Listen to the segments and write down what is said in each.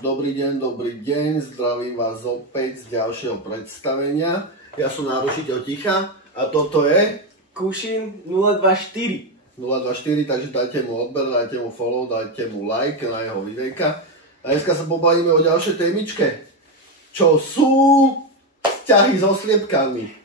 Dobrý deň, zdravím vás opäť z ďalšieho predstavenia. Ja som nárušiteľ ticha a toto je Kušin 024. 024, takže dajte mu odber, dajte mu follow, dajte mu like na jeho videjka. A dneska sa pobavíme o ďalšej témičke, čo sú vzťahy so sliepkami.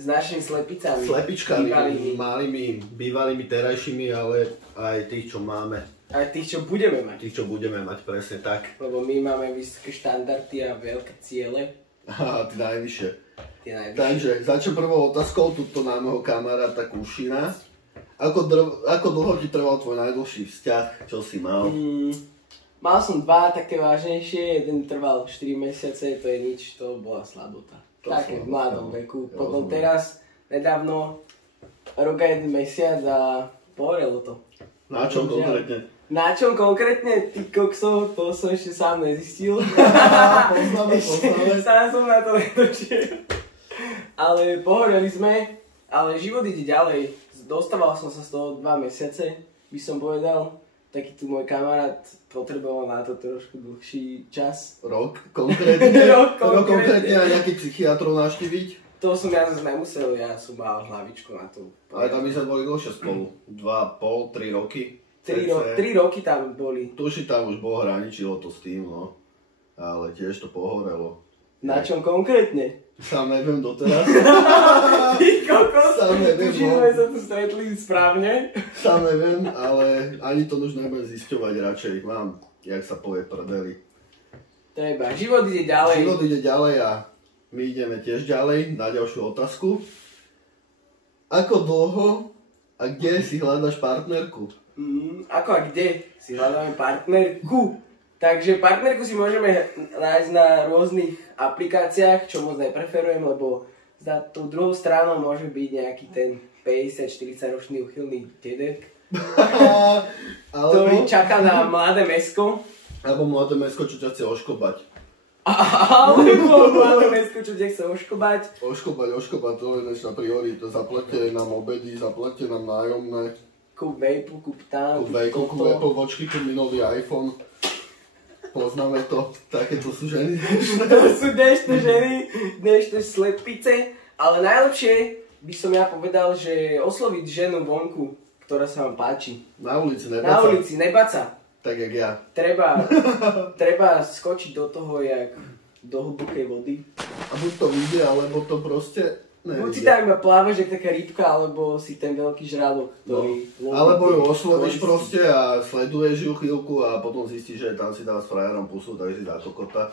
S našimi slepicami. Slepičkami, malými, bývalými, terajšími, ale aj tých, čo máme. Aj tých, čo budeme mať. Tých, čo budeme mať, presne tak. Lebo my máme vysoké štandardy a veľké ciele. Aha, ty najvyššie. Tie najvyššie. Takže začnem prvou otázkou tuto nášho kamaráta Kušina. Ako dlho ti trval tvoj najdlhší vzťah, čo si mal? Mal som dva také vážnejšie, jeden trval 4 mesiace, to je nič, to bola slabota. Také v mladom veku. Potom teraz, nedávno, rok a 1 mesiac a pohorelo to. Na čom konkrétne? Na čom konkrétne, ty kokso, to som ešte sám nezistil. Poznáme. Sám som na to nedočiel. Ale pohoreli sme, ale život ide ďalej. Dostával som sa z toho 2 mesiace, by som povedal. Taký tu môj kamarát potreboval na to trošku dlhší čas. Rok konkrétne? Rok konkrétne a nejaký psychiatrov navštíviť? To som ja zase nemusel, ja som mal hlavičku na to. Ale tam my sme boli dlhšie spolu. 2,5, 3 roky. 3 roky tam boli. Tuši tam už Boh hraničilo to s tým, no. Ale tiež to pohorelo. Na čom konkrétne? Sám neviem doteraz. Ty kokos, Sám neviem, tuším, sme sa tu stretli správne. Sám neviem, ale ani to už nebudem zisťovať radšej. Mám, jak sa povie, prdeli. Treba, život ide ďalej. Život ide ďalej a my ideme tiež ďalej na ďalšiu otázku. Ako dlho a kde si hľadaš partnerku? Ako a kde si hľadáme partnerku? Takže partnerku si môžeme nájsť na rôznych aplikáciách, čo moc nepreferujem, lebo za tú druhou stranou môže byť nejaký ten 50-40 ročný uchylný dedek, ktorý čaká na mladé mäsko. Alebo mladé mäsko, čo ťa chce oškobať. Alebo mladé mäsko, čo ťa chce oškobať. Oškobať, to je dnešná priorita. Zaplatte nám obedy, zaplatte nám nájomné. Kúp vejpu, kúp tam, kúp Apple Watchky, kúp mi nový iPhone. Poznáme to, takéto sú ženy. To sú dnešné ženy, dnešné slepice. Ale najlepšie by som ja povedal, že osloviť ženu vonku, ktorá sa vám páči. Na ulici, nebať sa. Na ulici, nebať sa. Tak jak ja. Treba skočiť do toho, jak do hlbokej vody. A buď to vyjde, alebo to proste nevyjde. Buď si tam iba plávaš, jak taká rybka, alebo si ten veľký žrádok, ktorý... No. Alebo ju oslovíš proste a sleduješ ju chvíľku a potom zistíš, že tam si dá s frajerom pusu, takže si dá kokota.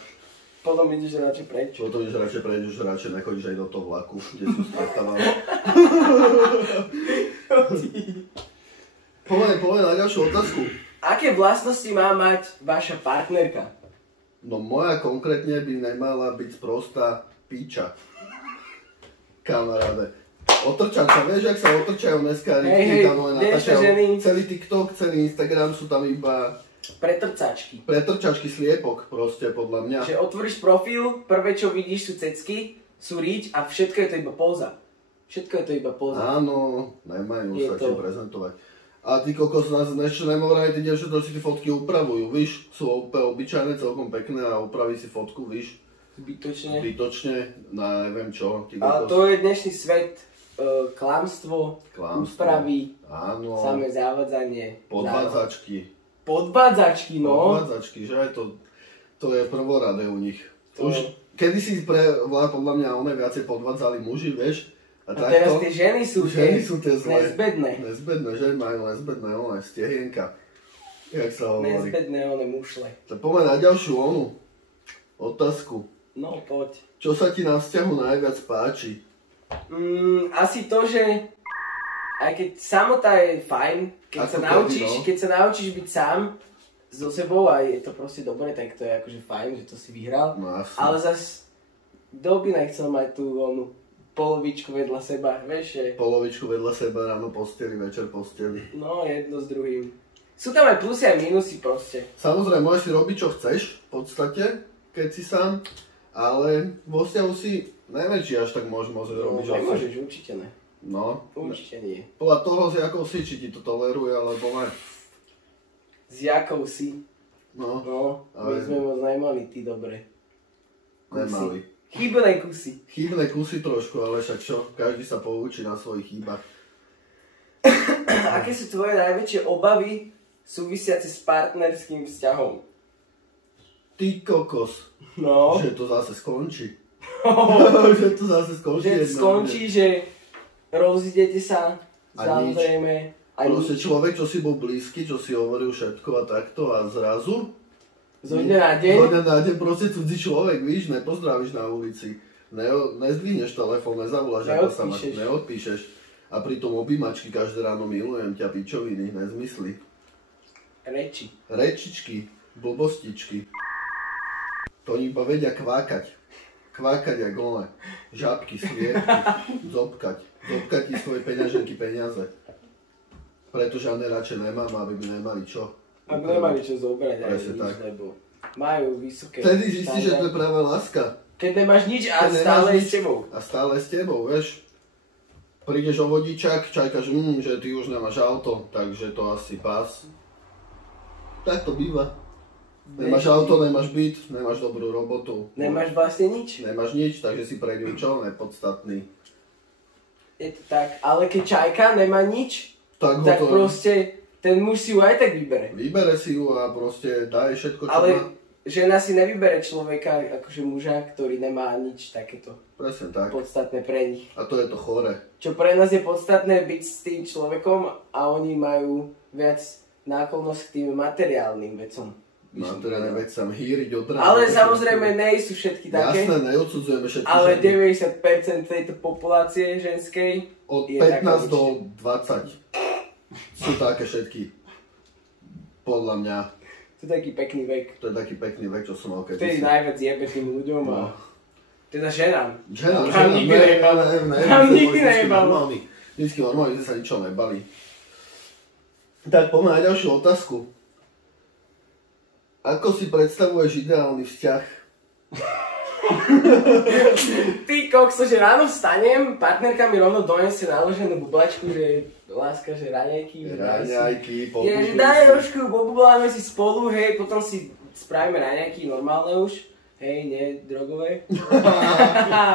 Potom ideš radšej preč. Potom ideš radšej preč, už radšej nechodíš aj do toho vlaku, kde si stretával. Povedz na ďalšiu otázku. Aké vlastnosti má mať vaša partnerka? No moja konkrétne by nemala byť prostá píča. Kamaráde. Otrčanca, vieš, jak sa otrčajú dneska rybky, tam len natáčajú celý TikTok, celý Instagram sú tam iba... Pretrcačky. Pretrčačky sliepok proste, podľa mňa. Že otvoríš profil, prvé čo vidíš sú cecky, sú riť a všetko je to iba póza. Všetko je to iba póza. Áno, nemajú sa čím prezentovať. A ty kokos nás ešte nemohli aj tí dievčatá, že si tie fotky upravujú, víš? Sú úplne obyčajné, celkom pekné a upraví si fotku, víš? Zbytočne, na neviem čo. Ale to je dnešný svet, klamstvo, úspravy, áno, samé zavádzanie. Podvádzačky, no. Podvádzačky, že aj to je prvoradé u nich. Už kedysi podľa mňa one viacej podvádzali muži, vieš? A teraz tie ženy sú tie zlé. Nezbedné, že majú nezbedné stehienka. Jak sa hovorí. Nezbedné mušle. Tak poďme na ďalšiu otázku. No, poď. Čo sa ti na vzťahu najviac páči? Asi to, že aj keď samota je fajn, keď sa naučíš byť sám so sebou a je to proste dobre, tak to je akože fajn, že to si vyhral. No, ale zas kto by nechcel mať tú polovičku vedľa seba, vieš? Polovičku vedľa seba, ráno posteli, večer posteli. No, jedno s druhým. Sú tam aj plusy aj minusy proste. Samozrejme, môžeš si robiť čo chceš, v podstate, keď si sám, ale vo vzťahu si neviem, či až tak môžeš robiť, čo chceš. Nemôžeš, určite ne. No. Určite nie. Podľa toho, z jakou si, či ti to toleruje, alebo ne. S jakou si? No. My sme moc nemali tí dobre kusy. Nemali. Chybné kusy trošku, ale však čo? Každý sa poučí na svojich chybách. Aké sú tvoje najväčšie obavy súvisiace s partnerským vzťahom? Ty kokos. No. Že to zase skončí. Že skončí, že rozidete sa, samozrejme. Proste človek, čo si bol blízky, čo si hovoril všetko a takto a zrazu zo dňa na deň? Zo dňa na deň proste cudzí človek, víš, nepozdravíš na ulici. Nezdvihneš telefón, nezavoláš, ako sa máš, neodpíšeš. A pritom objímačky každé ráno milujem ťa, pičoviny, nezmysly. Rečičky, blbostičky. To oni iba vedia kvákať. Kvákať jak one. Žabky, sliepky, zobkať. Zobkať ti svoje peňaženky, peniaze. Preto žiadne radšej nemám, aby by nemali čo. Aby nemali čo zobrať, aj nič, lebo majú vysoké štandardy. Vtedy zistíš, že to je práve láska. Keď nemáš nič a stále je s tebou. A stále s tebou, vieš. Prídeš o vodičák, čakáš, že ty už nemáš auto, takže to asi pás. Tak to býva. Nemáš auto, nemáš byt, nemáš dobrú robotu. Nemáš vlastne nič. Nemáš nič, takže si pre ňu čo? Nepodstatný. Je to tak, ale keď čajka nemá nič, tak to proste ten muž si ju aj tak vybere. Vybere si ju a proste daje všetko, čo ale má. Žena si nevybere človeka, akože muža, ktorý nemá nič takéto. Presne tak. Podstatné pre nich. A to je to chore. Čo pre nás je podstatné byť s tým človekom a oni majú viac náklonnosť k tým materiálnym vecom. Materiálne vecam hýriť od rána. Ale samozrejme nejsú všetky také. Jasné, neodsudzujeme všetky. Ale 90% tejto populácie ženskej od je 15 do 20 sú také všetky. Podľa mňa. To je taký pekný vek. To je taký pekný vek, čo som mal kedysi. Vtedy najviac jebe tým ľuďom a... Teda ženám. Ženám nikdy nejebal. Tam nikdy nejebal. Vždycky normálne, sa ničo nebali. Tak poďme na ďalšiu otázku. Ako si predstavuješ ideálny vzťah? Ty kokso, že ráno vstanem, partnerka mi rovno donesie naloženú bublačku, že láska, že raňajky. Raňajky, že daj rožku, pobubláme si spolu, hej, potom si spravíme raňajky normálne už. Hej, nie drogové.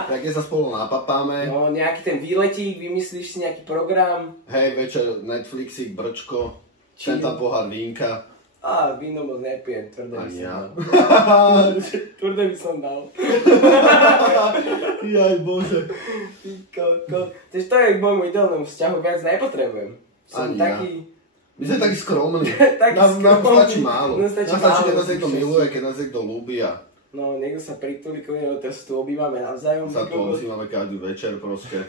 Také sa spolu napapáme. No, nejaký ten výletík, vymyslíš si nejaký program. Hej, večer Netflixík, brčko, tenta pohár vínka. Víno moc nepijem, tvrdé by som dal. Tvrdé by som dal. Jaj bože. Ty koko. Takže to je k môjmu ideálnemu vzťahu, viac nepotrebujem. Som taký... My sme takí skromní. Nám stačí málo. Nám stačí, keď nás niekto miluje, keď nás niekto ľúbi a... No, niekto sa pritúli, lebo teraz tu obývame navzájom. Sa tu obývame každý večer proste.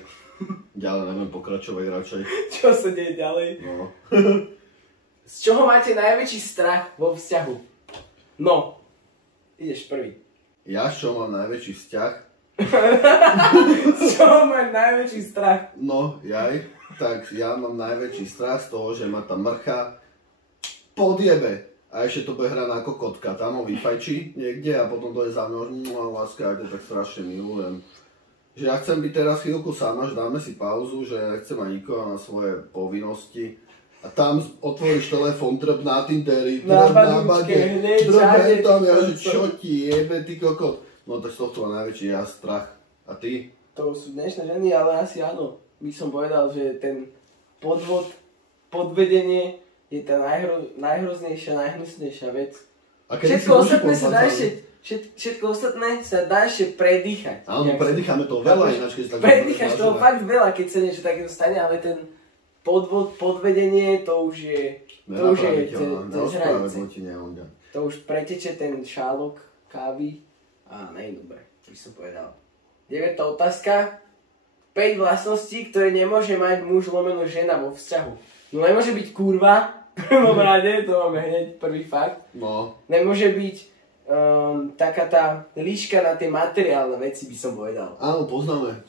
Ďalej neviem pokračovať radšej. Čo sa deje ďalej? No. Z čoho máte najväčší strach vo vzťahu? No, ideš prvý. Ja z čoho mám najväčší vzťah? Z čoho máš najväčší strach? No, tak ja mám najväčší strach z toho, že ma tá mrcha podjebe. A ešte to bude hrať ako kotka, tam ho vyfajčí niekde a potom to je za mňa, že láska, ja ťa tak strašne milujem. Že ja chcem byť teraz chvíľku sama, že dáme si pauzu, že ja nechcem ani nikoho na svoje povinnosti. A tam otvoríš telefón, drb na Tinderi, drb na bade, drb tam, ja že čo ti jebe, ty kokot. No tak z tohto má najväčší ja strach. A ty? To sú dnešné ženy, ale asi áno. By som povedal, že ten podvedenie je tá najhroznejšia, najhnusnejšia vec. Všetko ostatné sa dá ešte predýchať. Áno, predýchame to veľa ináč, keď sa tak... Predýchaš toho fakt veľa, keď sa niečo takéto stane, ale ten podvedenie, to už je cez hranice. To už preteče ten šálok kávy a nie je dobré, by som povedal. 9. otázka. 5 vlastností, ktoré nemôže mať muž lomeno žena vo vzťahu. No nemôže byť kurva, v prvom rade, to máme hneď prvý fakt. No. Nemôže byť taká tá líška na tie materiálne veci, by som povedal. Áno, poznáme.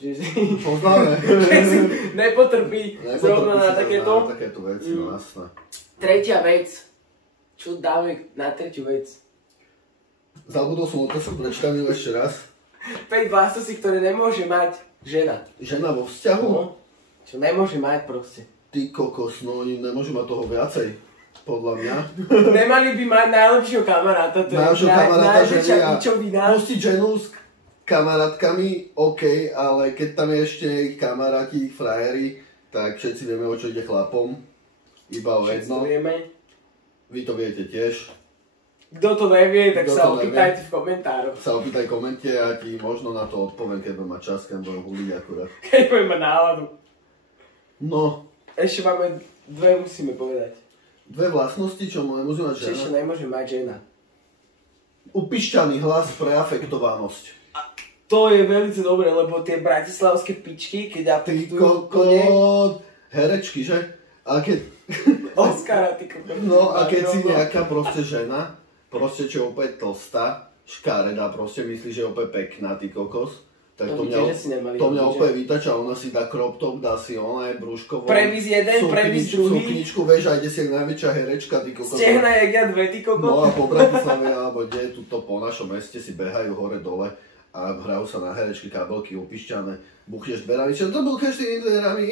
Poznáme. Že si nepotrpí zrovna na takéto. Na takéto veci, no jasné. Tretia vec. Čo dáme na tretiu vec? Zabudol som otázku, prečítam ju ešte raz. 5 vlastností, ktoré nemôže mať žena. Žena vo vzťahu? No. Čo nemôže mať proste. Ty kokos, no oni nemôžu mať toho viacej. podľa mňa. Nemali by mať najlepšieho kamaráta, to je najväčšia pičovina. Pustiť ženu s kamarátkami, OK, ale keď tam je ešte ich kamaráti, ich frajeri, tak všetci vieme, o čo ide chlapom. Iba o jedno. Vy to viete tiež. Kto to nevie, tak sa opýtajte v komentároch. Sa opýtaj komente a ti možno na to odpoviem, keď budem mať čas, keď budem huliť akurát. Keď budem mať náladu. No. Ešte máme dve, musíme povedať. Dve vlastnosti, čo nemôže mať žena? Ešte nemôže mať žena. Upišťaný hlas pre afektovanosť. A to je veľmi dobré, lebo tie bratislavské pičky, keď afektujú kone... Herečky, že? A keď... Oscara, ty kokos. No a keď si nejaká proste žena, proste čo je opäť tlstá, škaredá, proste myslí, že je opäť pekná, ty kokos. Tak to mňa opäť vytača, ona si dá crop top, dá si ona je brúškovo. Previs jeden, previs druhý. Sukničku, vieš, aj kde si najväčšia herečka, ty kokos. Stehna jak ja dve, ty kokos. No a po Bratislave, alebo kde tuto po našom meste si behajú hore dole a hrajú sa na herečky, kabelky upišťané. Buchneš dverami, čo to buchneš tými dverami?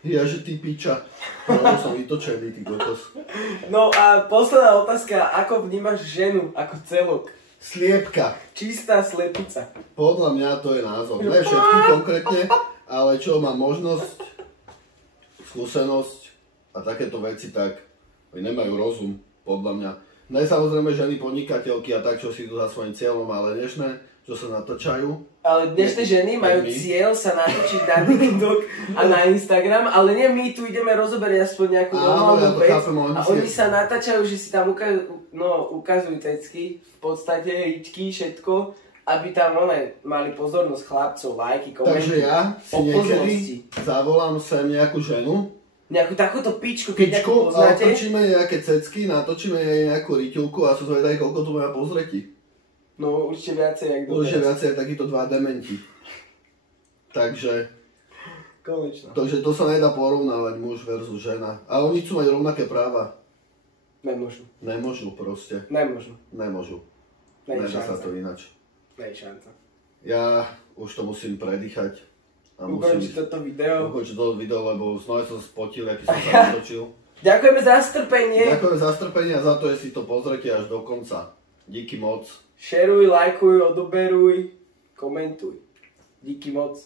Jaže ty piča. No som vytočený, ty kokos. No a posledná otázka, ako vnímaš ženu ako celok? Sliepka. Čistá slepica. Podľa mňa to je názor. Ne všetky konkrétne, ale čo mám možnosť, skúsenosť a takéto veci, tak nemajú rozum, podľa mňa. Ne samozrejme ženy podnikateľky a tak, čo si idú za svojím cieľom, ale dnešné, čo sa natáčajú. Ale dnešné ženy majú cieľ sa natočiť na TikTok a na Instagram, ale nie my tu ideme rozoberať aspoň nejakú normálnu vec a oni sa natáčajú, že si tam ukazujú cecky, v podstate hičky, všetko, aby tam mali pozornosť chlapcov, lajky, komenty. Takže ja si niekedy zavolám sem nejakú ženu, nejakú takúto pičku, keď nejakú poznáte. A natočíme nejaké cecky, natočíme jej nejakú riťulku a sú zvedaj, koľko to má pozretí. No určite viacej, jak doteraz. Určite viacej, jak takíto dva dementi. Takže... Konečne. Takže to sa nedá porovnávať muž versus žena. A oni chcú mať rovnaké práva. Nemôžu. Nemôžu proste. Nemôžu. Nedá sa to inač. Nej šanca. Ja už to musím predýchať. Ukončiť toto video. Ukončiť toto video, lebo znova som spotil, aký som sa natočil. Ďakujeme za strpenie. Ďakujeme za strpenie a za to, že si to pozrete až do konca. Díky moc. Šeruj, lajkuj, odoberuj, komentuj. Díky moc.